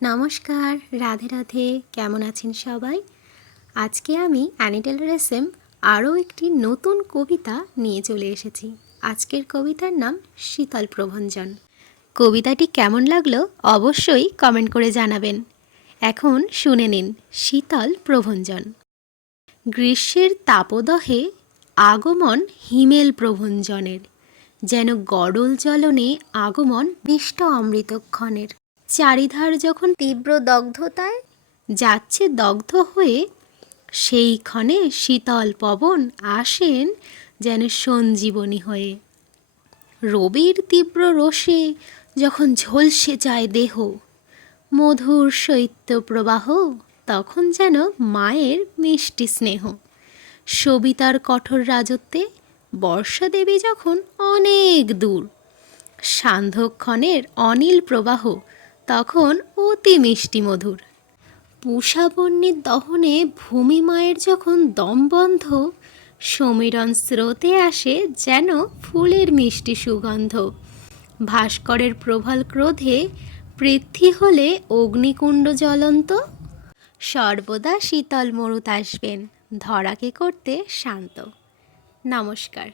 নমস্কার, রাধে রাধে। কেমন আছেন সবাই? আজকে আমি অ্যানি টেলর এসএম আরও একটি নতুন কবিতা নিয়ে চলে এসেছি। আজকের কবিতার নাম শীতল প্রভঞ্জন। কবিতাটি কেমন লাগলো অবশ্যই কমেন্ট করে জানাবেন। এখন শুনে নিন শীতল প্রভঞ্জন। গ্রীষ্মের তাপদহে আগমন হিমেল প্রভঞ্জনের, যেন গডল জ্বলনে আগমন মিষ্ট অমৃতক্ষণের। চারিধার যখন তীব্র দগ্ধতায় যাচ্ছে দগ্ধ হয়ে, সেই ক্ষণে শীতল পবন আসেন যেন সঞ্জীবনী হয়ে। রবির তীব্র রোষে যখন ঝলসে যায় দেহ, মধুর শৈত্য প্রবাহ তখন যেন মায়ের মিষ্টি স্নেহ। সবিতার কঠোর রাজত্বে বর্ষা দেবী যখন অনেক দূর, সান্ধ্যক্ষণের অনিল প্রবাহ তখন অতি মিষ্টি মধুর। পূষাবন্যীর দহনে ভূমি মায়ের যখন দম বন্ধ, সমীরণ স্রোতে আসে যেন ফুলের মিষ্টি সুগন্ধ। ভাস্করের প্রবল ক্রোধে পৃথ্বী হলে অগ্নিকুণ্ড জ্বলন্ত, সর্বদা শীতল মরুত আসবেন ধরাকে করতে শান্ত। নমস্কার।